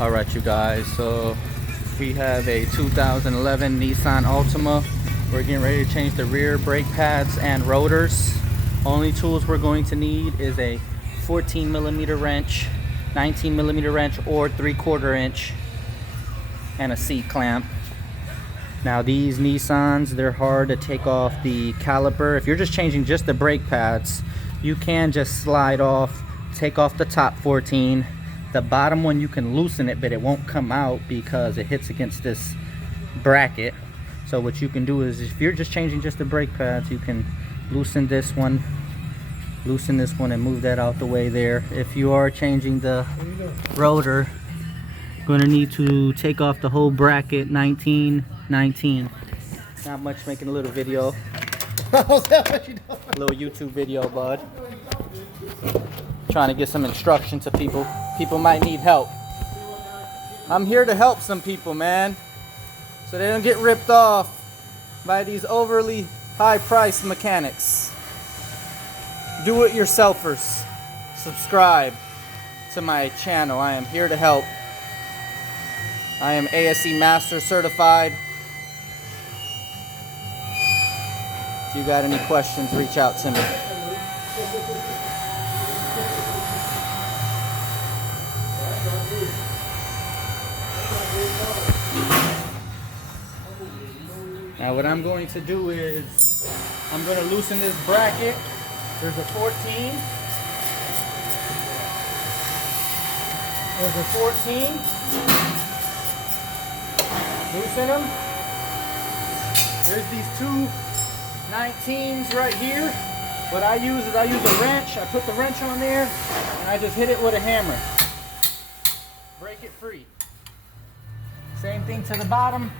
Alright you guys, so we have a 2011 Nissan Altima. We're getting ready to change the rear brake pads and rotors. Only tools we're going to need is a 14mm wrench, 19mm wrench, or 3/4 inch, and a seat clamp. Now these Nissans, they're hard to take off the caliper. If you're just changing just the brake pads, you can just slide off, take off the top 14. The bottom one you can loosen it, but it won't come out because it hits against this bracket. So what you can do is, if you're just changing just the brake pads, you can loosen this one, and move that out the way there. If you are changing the rotor, you're going to need to take off the whole bracket 1919. Not much, making a little video. How's that what you doing? A little YouTube video, bud. Trying to get some instruction to people. People might need help. I'm here to help some people, man, so they don't get ripped off by these overly high-priced mechanics. Do-it-yourselfers. Subscribe to my channel. I am here to help. I am ASE Master certified. If you got any questions, reach out to me. Now what I'm going to do is, I'm going to loosen this bracket. There's a 14. There's a 14. Loosen them. There's these two 19s right here. What I use is, I use a wrench. I put the wrench on there and I just hit it with a hammer. Break it free. Same thing to the bottom.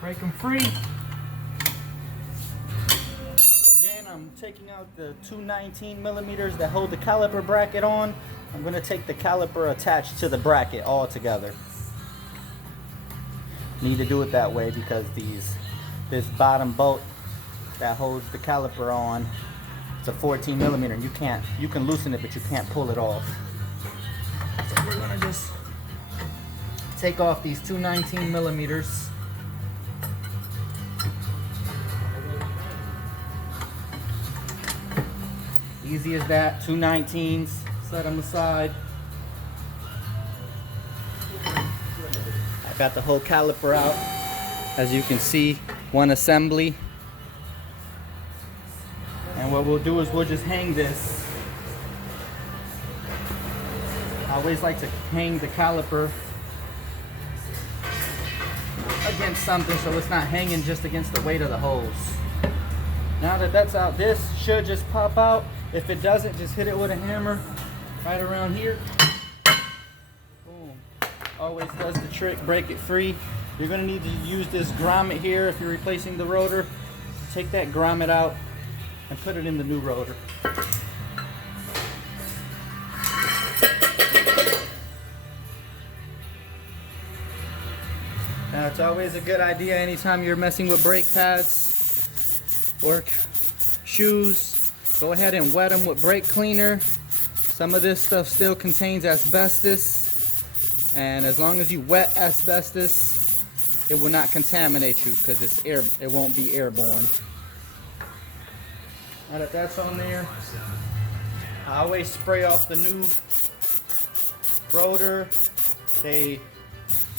Break them free. Again, I'm taking out the two 19mm that hold the caliper bracket on. I'm going to take the caliper attached to the bracket all together. Need to do it that way because this bottom bolt that holds the caliper on, it's a 14mm. You can loosen it, but you can't pull it off. So we're going to just take off these two 19mm. Easy as that. Two 19s, set them aside. I got the whole caliper out. As you can see, one assembly. And what we'll do is we'll just hang this. I always like to hang the caliper against something so it's not hanging just against the weight of the hose. Now that that's out, this should just pop out. If it doesn't, just hit it with a hammer right around here. Boom. Always does the trick. Break it free. You're going to need to use this grommet here if you're replacing the rotor. Take that grommet out and put it in the new rotor. Now it's always a good idea anytime you're messing with brake pads or shoes, go ahead and wet them with brake cleaner. Some of this stuff still contains asbestos, and as long as you wet asbestos, it will not contaminate you because it won't be airborne. Now that that's on there, I always spray off the new rotor. They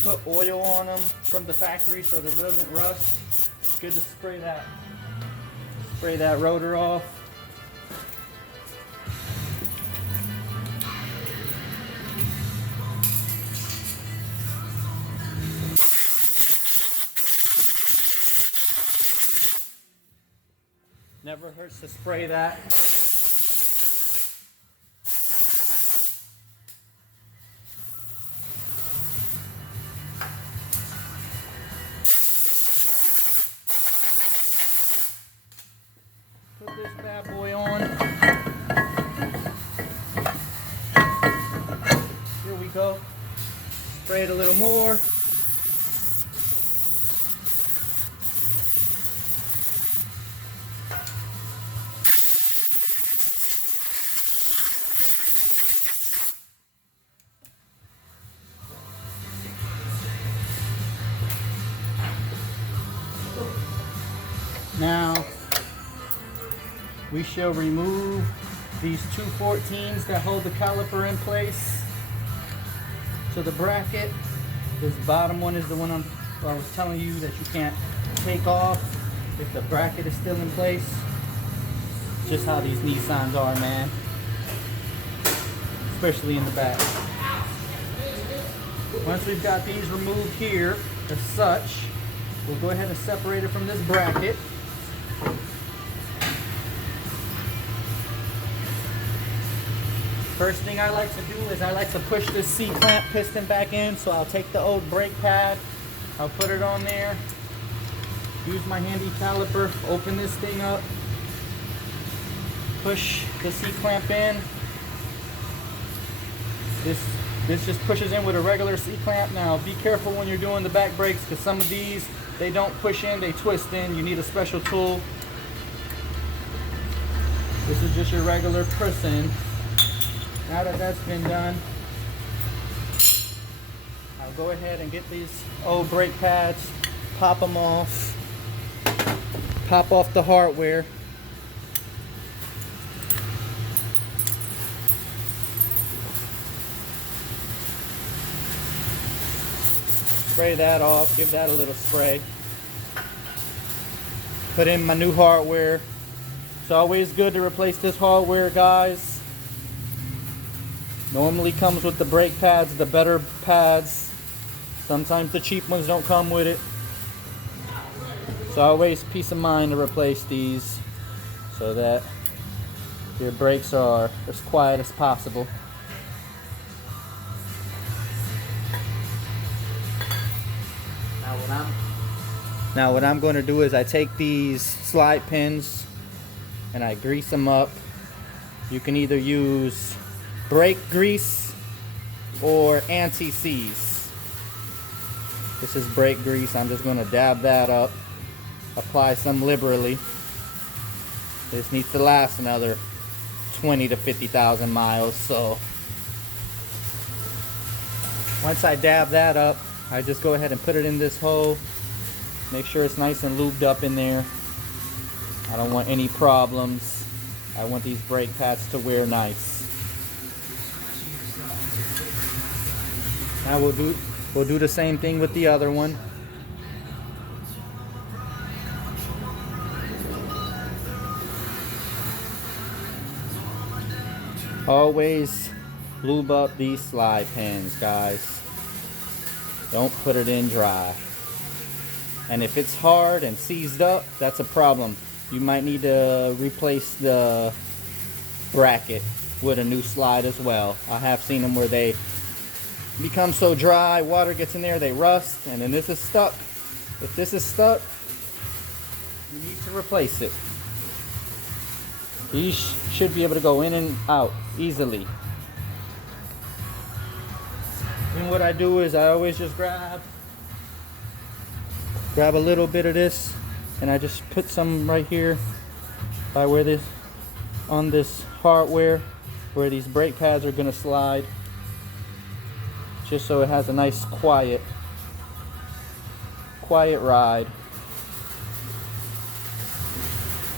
put oil on them from the factory so that it doesn't rust. It's good to spray that rotor off. Never hurts to spray that. Put this bad boy on. Here we go. Spray it a little more. we shall remove these two 14s that hold the caliper in place to the bracket. This bottom one is the one I was telling you that you can't take off if the bracket is still in place. Just how these Nissans are, man. Especially in the back. Once we've got these removed here, as such, we'll go ahead and separate it from this bracket. First thing I like to do is I like to push this C-clamp piston back in. So I'll take the old brake pad, I'll put it on there, use my handy caliper, open this thing up, push the C-clamp in. This just pushes in with a regular C-clamp. Now be careful when you're doing the back brakes, because some of these, they don't push in, they twist in. You need a special tool. This is just your regular push in. Now that that's been done, I'll go ahead and get these old brake pads, pop them off, pop off the hardware. Spray that off, give that a little spray. Put in my new hardware. It's always good to replace this hardware, guys. Normally comes with the brake pads, the better pads. Sometimes the cheap ones don't come with it. So always peace of mind to replace these so that your brakes are as quiet as possible. Now what I'm going to do is I take these slide pins and I grease them up. You can either use brake grease or anti-seize. This is brake grease. I'm just going to dab that up, apply some liberally. This needs to last another 20 to 50,000 miles. So once I dab that up, I just go ahead and put it in this hole. Make sure it's nice and lubed up in there. I don't want any problems. I want these brake pads to wear nice. Now we'll do the same thing with the other one. Always lube up these slide pins, guys. Don't put it in dry. And if it's hard and seized up, that's a problem. You might need to replace the bracket with a new slide as well. I have seen them where they become so dry, water gets in there, they rust, and then this is stuck. If this is stuck, you need to replace it. These should be able to go in and out easily. And what I do is I always just grab a little bit of this and I just put some right here by where this, on this hardware where these brake pads are going to slide, just so it has a nice quiet ride.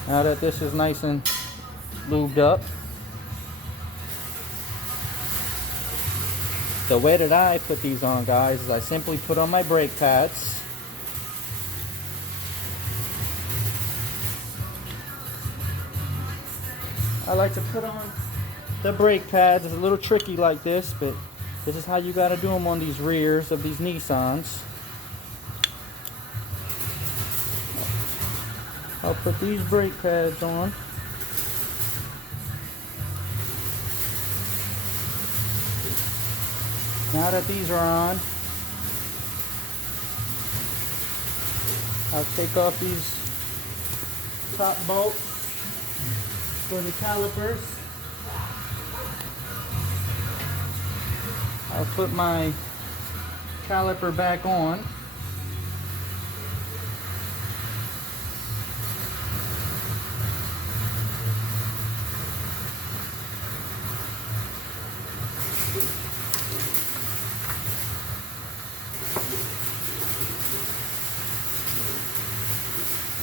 Now that this is nice and lubed up, the way that I put these on, guys, is I simply put on my brake pads. I like to put on the brake pads. It's a little tricky like this, but this is how you got to do them on these rears of these Nissans. I'll put these brake pads on. Now that these are on, I'll take off these top bolts for the calipers. I'll put my caliper back on.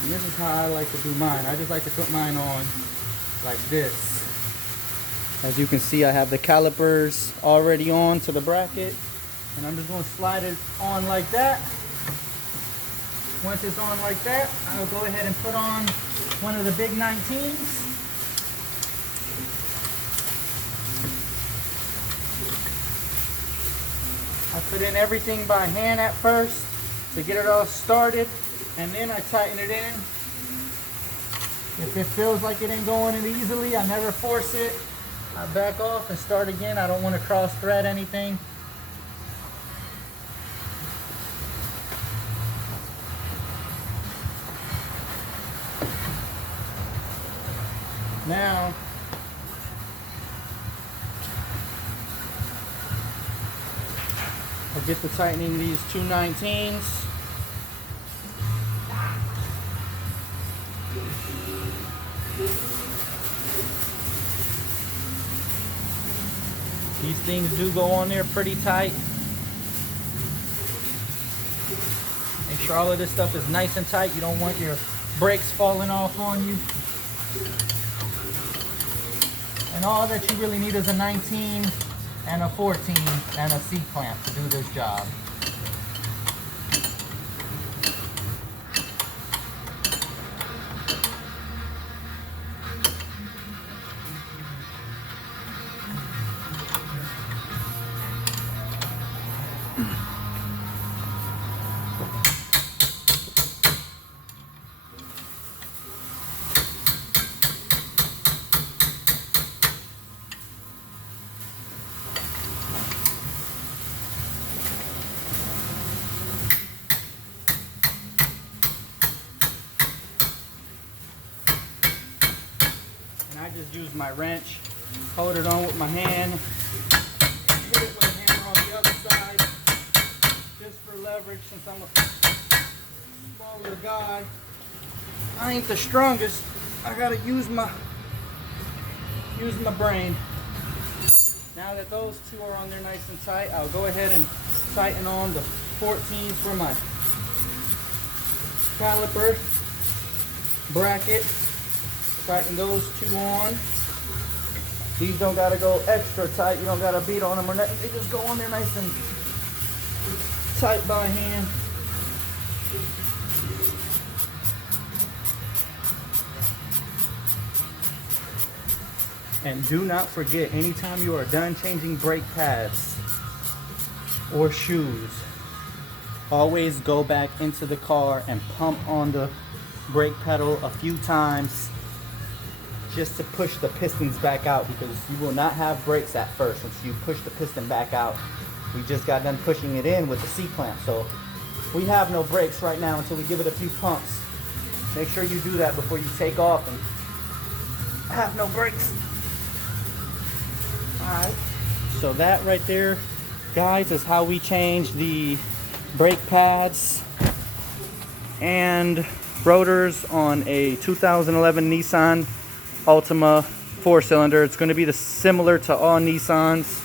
And this is how I like to do mine. I just like to put mine on like this. As you can see, I have the calipers already on to the bracket, and I'm just going to slide it on like that. Once it's on like that, I'll go ahead and put on one of the big 19s. I put in everything by hand at first to get it all started, and then I tighten it in. If it feels like it ain't going in easily, I never force it. I back off and start again. I don't want to cross thread anything. Now, I'll get to tightening these two 19s. These things do go on there pretty tight. Make sure all of this stuff is nice and tight. You don't want your brakes falling off on you. And all that you really need is a 19 and a 14 and a C-clamp to do this job. I just use my wrench, hold it on with my hand, hit it with a hammer on the other side, just for leverage since I'm a smaller guy. I ain't the strongest. I gotta use my brain. Now that those two are on there nice and tight, I'll go ahead and tighten on the 14s for my caliper bracket. Tighten those two on. These don't gotta go extra tight. You don't gotta beat on them or nothing. They just go on there nice and tight by hand. And do not forget, anytime you are done changing brake pads or shoes, always go back into the car and pump on the brake pedal a few times, just to push the pistons back out, because you will not have brakes at first once you push the piston back out. We just got done pushing it in with the C-clamp, so we have no brakes right now until we give it a few pumps. Make sure you do that before you take off and have no brakes. Alright, so that right there, guys, is how we change the brake pads and rotors on a 2011 Nissan Altima 4-cylinder. It's going to be similar to all Nissans.